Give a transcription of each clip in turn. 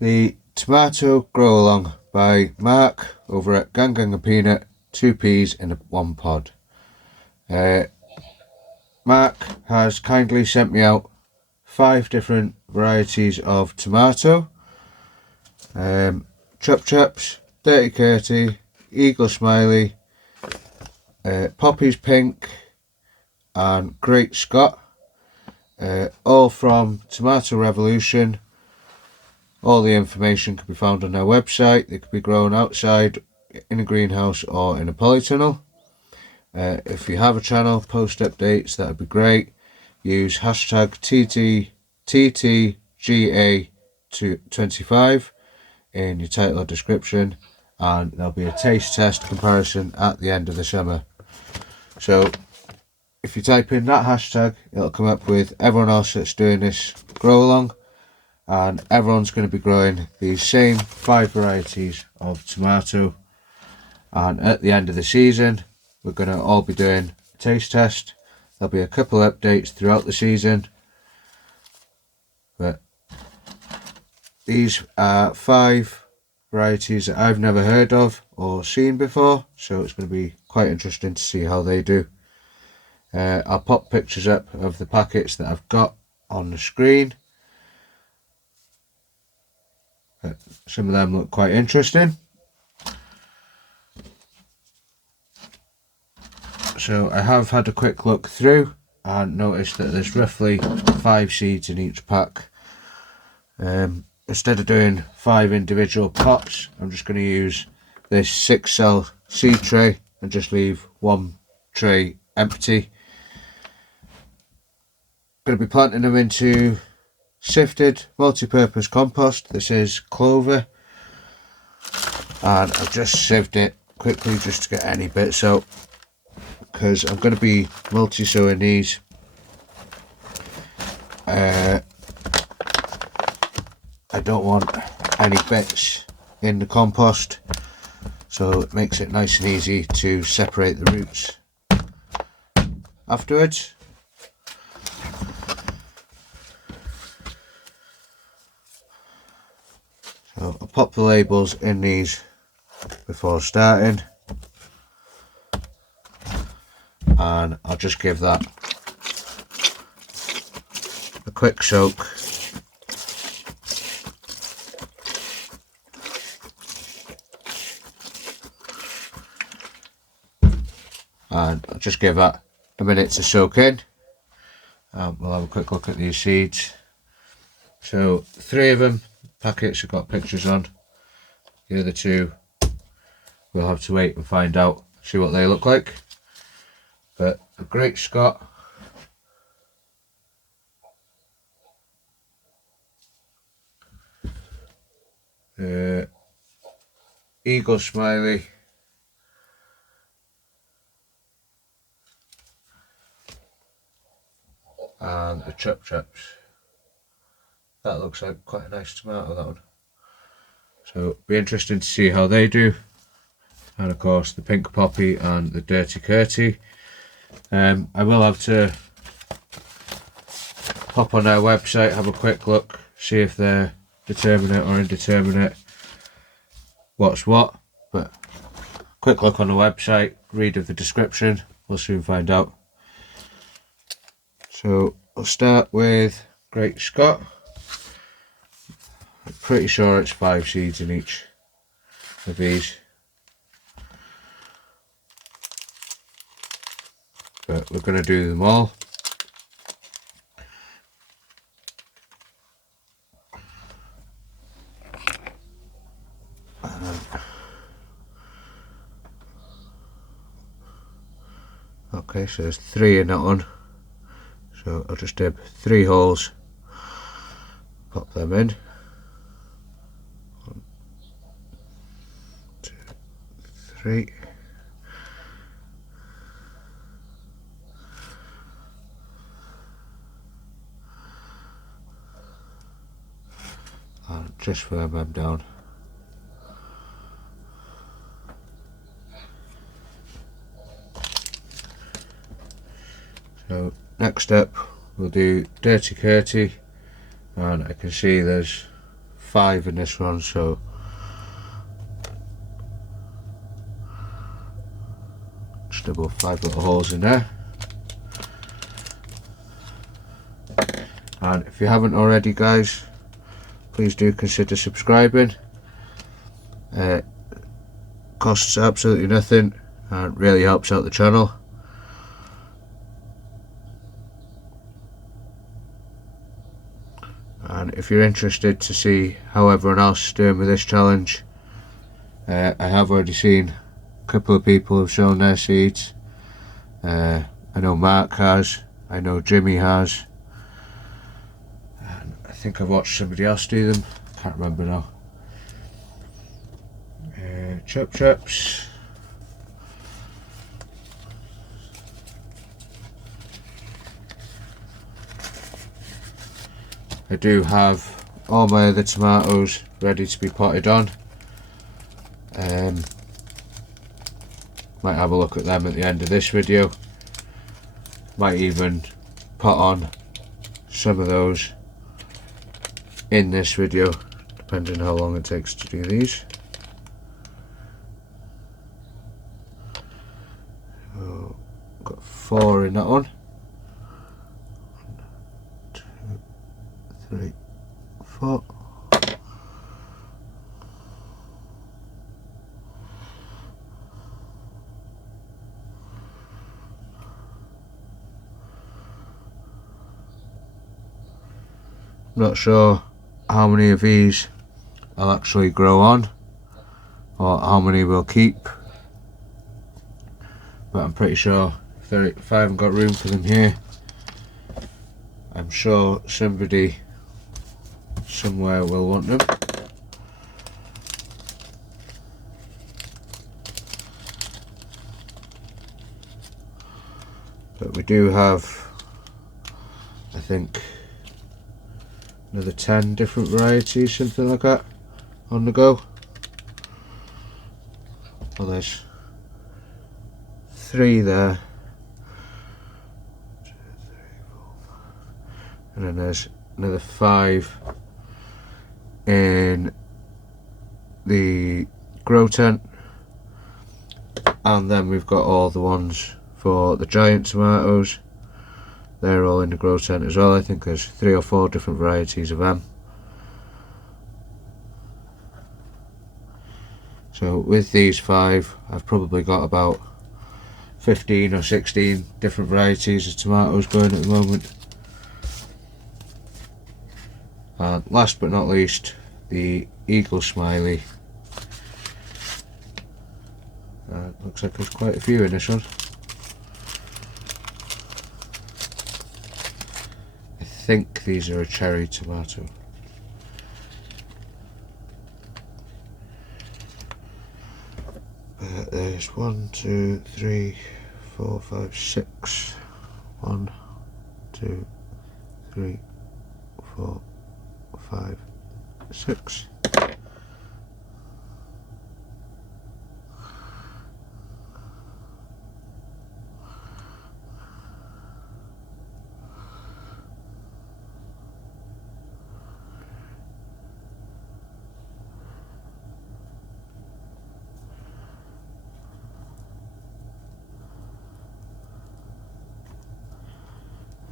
The Tomato Grow Along by Mark over at Gang Gang and Peanut, 2 peas in one pod. Mark has kindly sent me out 5 different varieties of tomato. Chop Chops, Dirty Curty, Eagle Smiley, Poppy's Pink and Great Scott. All from Tomato Revolution. All the information can be found on their website. They can be grown outside in a greenhouse or in a polytunnel. If you have a channel, post updates, that would be great. Use hashtag TTGA25 in your title or description, and there'll be a taste test comparison at the end of the summer. So if you type in that hashtag, it'll come up with everyone else that's doing this grow along, and everyone's going to be growing these same 5 varieties of tomato, and at the end of the season we're going to all be doing a taste test. There'll be a couple updates throughout the season, but these are 5 varieties that I've never heard of or seen before, so it's going to be quite interesting to see how they do. I'll pop pictures up of the packets that I've got on the screen. Some of them look quite interesting. So I have had a quick look through and noticed that there's roughly 5 seeds in each pack. Instead of doing 5 individual pots, I'm just going to use this 6-cell seed tray and just leave 1 tray empty. Going to be planting them into sifted multi-purpose compost. This is clover, and I've just sieved it quickly just to get any bits out, because I'm going to be multi-sowing these. I don't want any bits in the compost, so it makes it nice and easy to separate the roots afterwards. So I'll pop the labels in these before starting, and I'll just give that a quick soak. And I'll just give that a minute to soak in. We'll have a quick look at these seeds. So 3 of them packets have got pictures on. The other 2 we'll have to wait and find out, see what they look like. But a Great Scott, Eagle Smiley, and the Chop Chops. That looks like quite a nice tomato, that one. So it'll be interesting to see how they do. And of course the Pink Poppy and the Dirty Curty. I will have to hop on their website, have a quick look, see if they're determinate or indeterminate what's what. But quick look on the website, read of the description, we'll soon find out. So I'll start with Great Scott. I'm pretty sure it's 5 seeds in each of these, but we're going to do them all. Okay, so there's 3 in that one, so I'll just dip 3 holes, pop them in. 1, 2, 3. And just firm them down. So next up we'll do Dirty Curty, and I can see there's 5 in this one, so just about 5 little holes in there. And if you haven't already, guys, please do consider subscribing. Costs absolutely nothing and really helps out the channel. And if you're interested to see how everyone else is doing with this challenge, I have already seen a couple of people have shown their seeds. I know Mark has, I know Jimmy has, and I think I've watched somebody else do them, can't remember now. Chirp chirps. I do have all my other tomatoes ready to be potted on. Might have a look at them at the end of this video. Might even pot on some of those in this video, depending how long it takes to do these. So, got 4 in that one. 1, 2, 3, 4. Not sure how many of these I'll actually grow on or how many we'll keep, but I'm pretty sure if I haven't got room for them here, I'm sure somebody somewhere will want them. But we do have, I think, another 10 different varieties, something like that, on the go. Well, there's 3 there, 2, 3, 4, and then there's another 5 in the grow tent, and then we've got all the ones for the giant tomatoes. They're all in the grow tent as well. I think there's 3 or 4 different varieties of them. So with these 5, I've probably got about 15 or 16 different varieties of tomatoes going at the moment. And last but not least, the eagle smiley. Looks like there's quite a few in this one. I think these are a cherry tomato. There's 1, 2, 3, 4, 5, 6. 1, 2, 3, 4, 5, 6.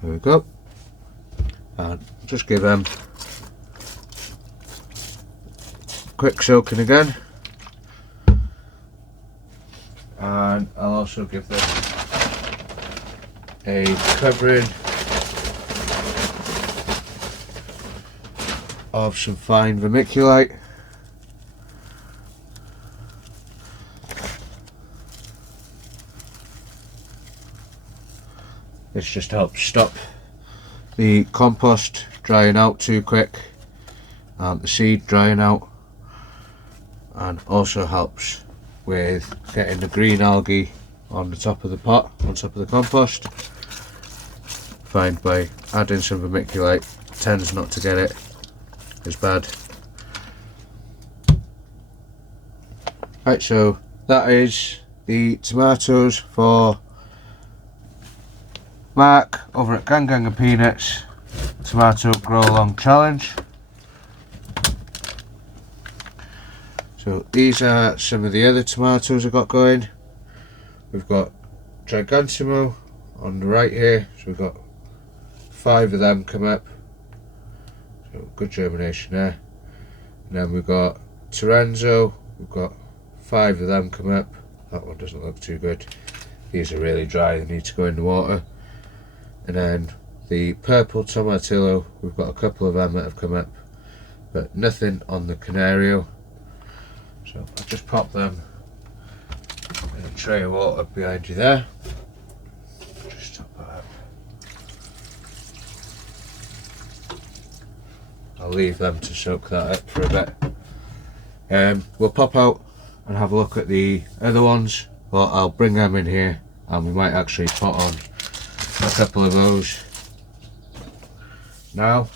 There we go, and just give them a quick soaking again, and I'll also give them a covering of some fine vermiculite. This just helps stop the compost drying out too quick and the seed drying out, and also helps with getting the green algae on the top of the pot, on top of the compost. Find by adding some vermiculite tends not to get it as bad. Right, so that is the tomatoes for Mark over at Gang Gang of Peanuts Tomato Grow Along Challenge. So these are some of the other tomatoes I've got going. We've got Gigantimo on the right here, so we've got 5 of them come up, so good germination there. And then we've got Torenzo, we've got 5 of them come up. That one doesn't look too good. These are really dry, they need to go in the water. And then the purple tomatillo, we've got a couple of them that have come up, but nothing on the Canario. So I'll just pop them in a tray of water behind you there. Just top that up. I'll leave them to soak that up for a bit. We'll pop out and have a look at the other ones, but I'll bring them in here and we might actually put on a couple of those now.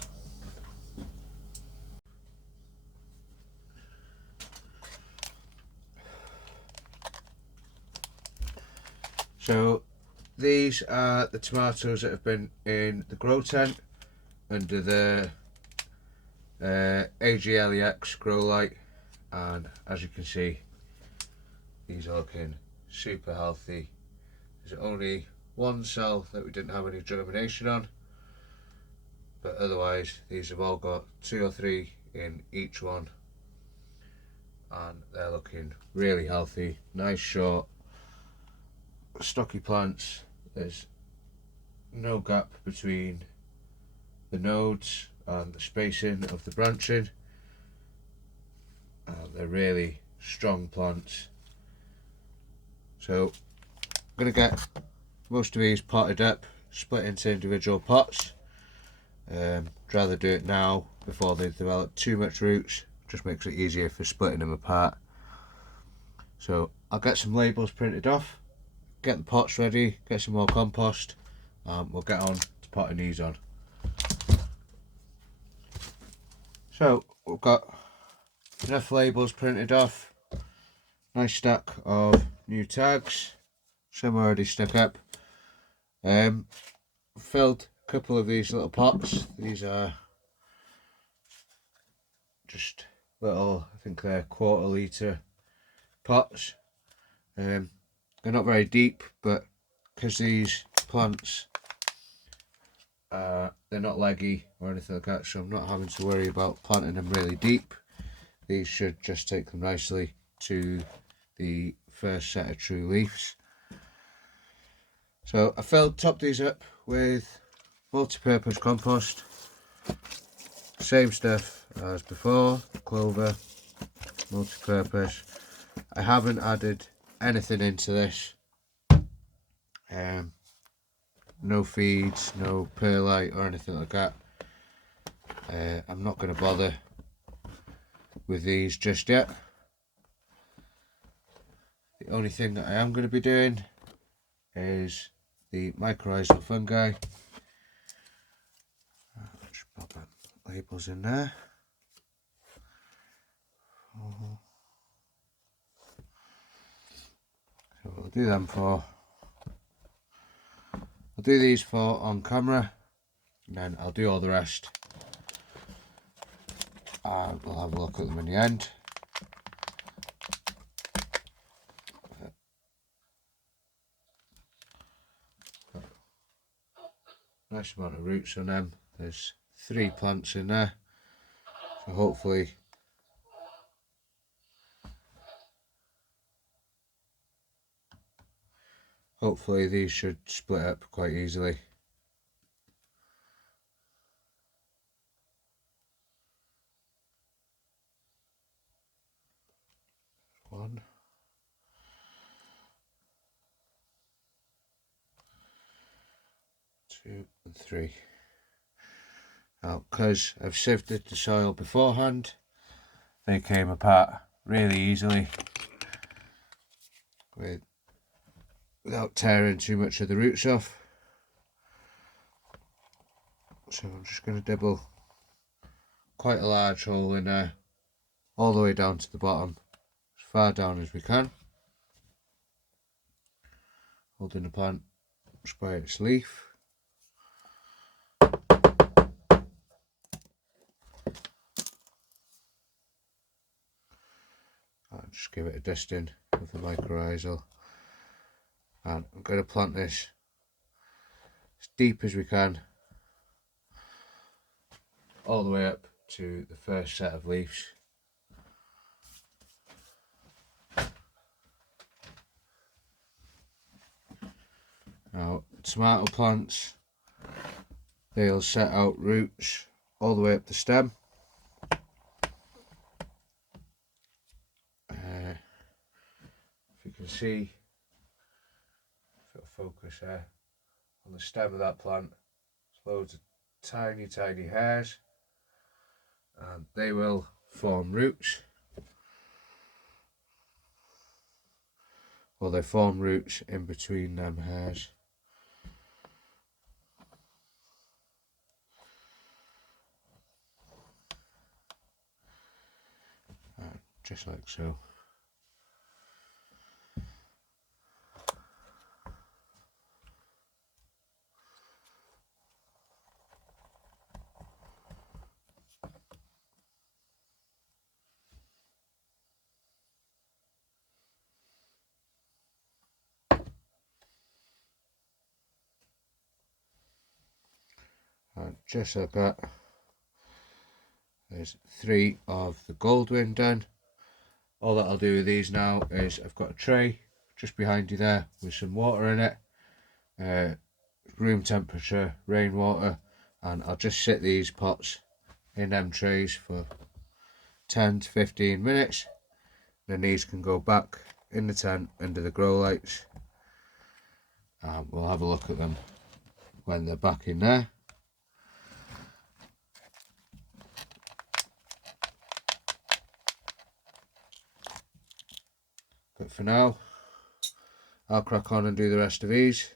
So these are the tomatoes that have been in the grow tent under the AGLEX grow light, and as you can see, these are looking super healthy. There's only one cell that we didn't have any germination on, but otherwise these have all got 2 or 3 in each one, and they're looking really healthy. Nice short stocky plants. There's no gap between the nodes and the spacing of the branching. They're really strong plants. So I'm going to get most of these potted up, split into individual pots. Rather do it now before they develop too much roots, just makes it easier for splitting them apart. So I'll get some labels printed off, get the pots ready, get some more compost, and we'll get on to potting these on. So we've got enough labels printed off, nice stack of new tags, some already stuck up. Filled a couple of these little pots. These are just little, I think they're 1/4 litre pots. They're not very deep, but because these plants they're not leggy or anything like that, so I'm not having to worry about planting them really deep. These should just take them nicely to the first set of true leaves. So I topped these up with multi-purpose compost, same stuff as before, clover, multi-purpose. I haven't added anything into this, no feeds, no perlite or anything like that. I'm not going to bother with these just yet. The only thing that I am going to be doing is the mycorrhizal fungi. Just pop the labels in there. So we'll do them for, I'll do these for on camera, and then I'll do all the rest and we'll have a look at them in the end. Nice amount of roots on them. There's 3 plants in there, so hopefully these should split up quite easily. One, 2 and 3. Now, because I've sifted the soil beforehand, they came apart really easily without tearing too much of the roots off. So I'm just going to dibble quite a large hole in there, all the way down to the bottom, as far down as we can, holding the plant just by its leaf. just give it a dusting with the mycorrhizal, and I'm going to plant this as deep as we can all the way up to the first set of leaves. Now, tomato plants, they'll set out roots all the way up the stem. If you can see, if it'll focus there, on the stem of that plant, there's loads of tiny hairs, and they will form roots. Well, they form roots in between them hairs. Just like so. And just like that, there's 3 of the Goldwing done. All that I'll do with these now is I've got a tray just behind you there with some water in it, room temperature rainwater, and I'll just sit these pots in them trays for 10 to 15 minutes. Then these can go back in the tent under the grow lights, and we'll have a look at them when they're back in there. But for now, I'll crack on and do the rest of these.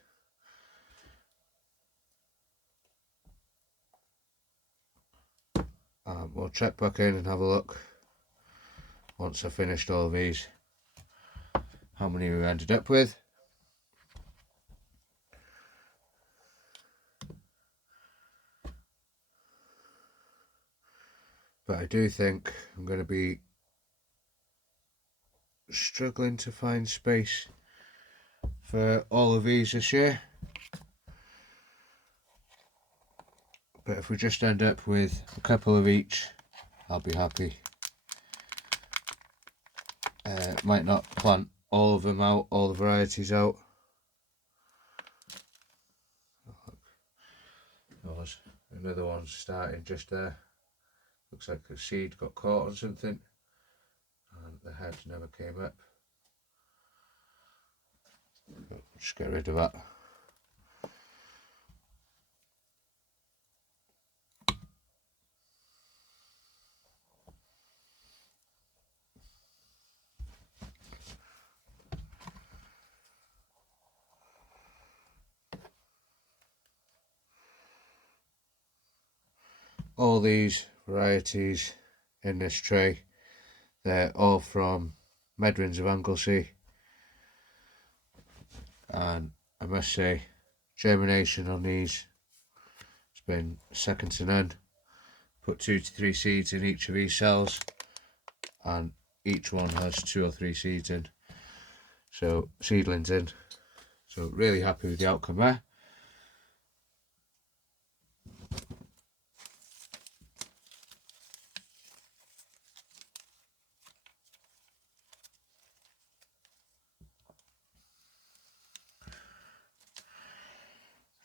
We'll check back in and have a look once I've finished all of these, how many we ended up with. But I do think I'm going to be struggling to find space for all of these this year. But if we just end up with a couple of each, I'll be happy. Might not plant all of them out, all the varieties out. There's another one starting just there. Looks like the seed got caught on something and the head never came up. Just get rid of that. All these varieties in this tray, they're all from Medwins of Anglesey, and I must say germination on these has been second to none. Put 2 to 3 seeds in each of these cells, and each one has 2 or 3 seeds in, so seedlings in. So really happy with the outcome there.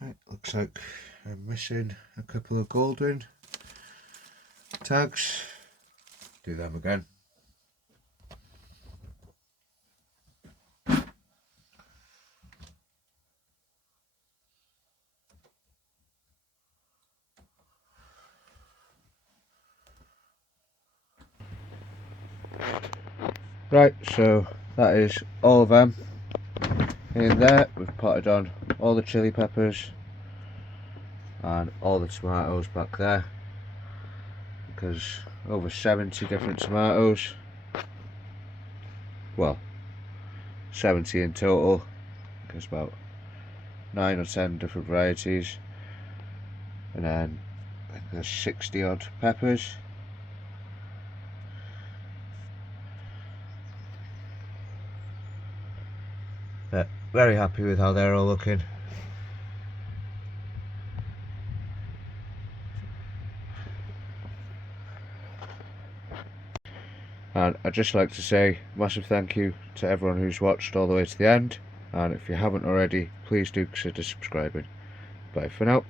Right, looks like I'm missing a couple of Goldwing tags. Do them again. Right, so that is all of them in there. We've potted on all the chili peppers and all the tomatoes back there, because over 70 different tomatoes, well 70 in total, because about 9 or 10 different varieties, and then I think there's 60 odd peppers. Very happy with how they're all looking. And I'd just like to say massive thank you to everyone who's watched all the way to the end, and if you haven't already, please do consider subscribing. Bye for now.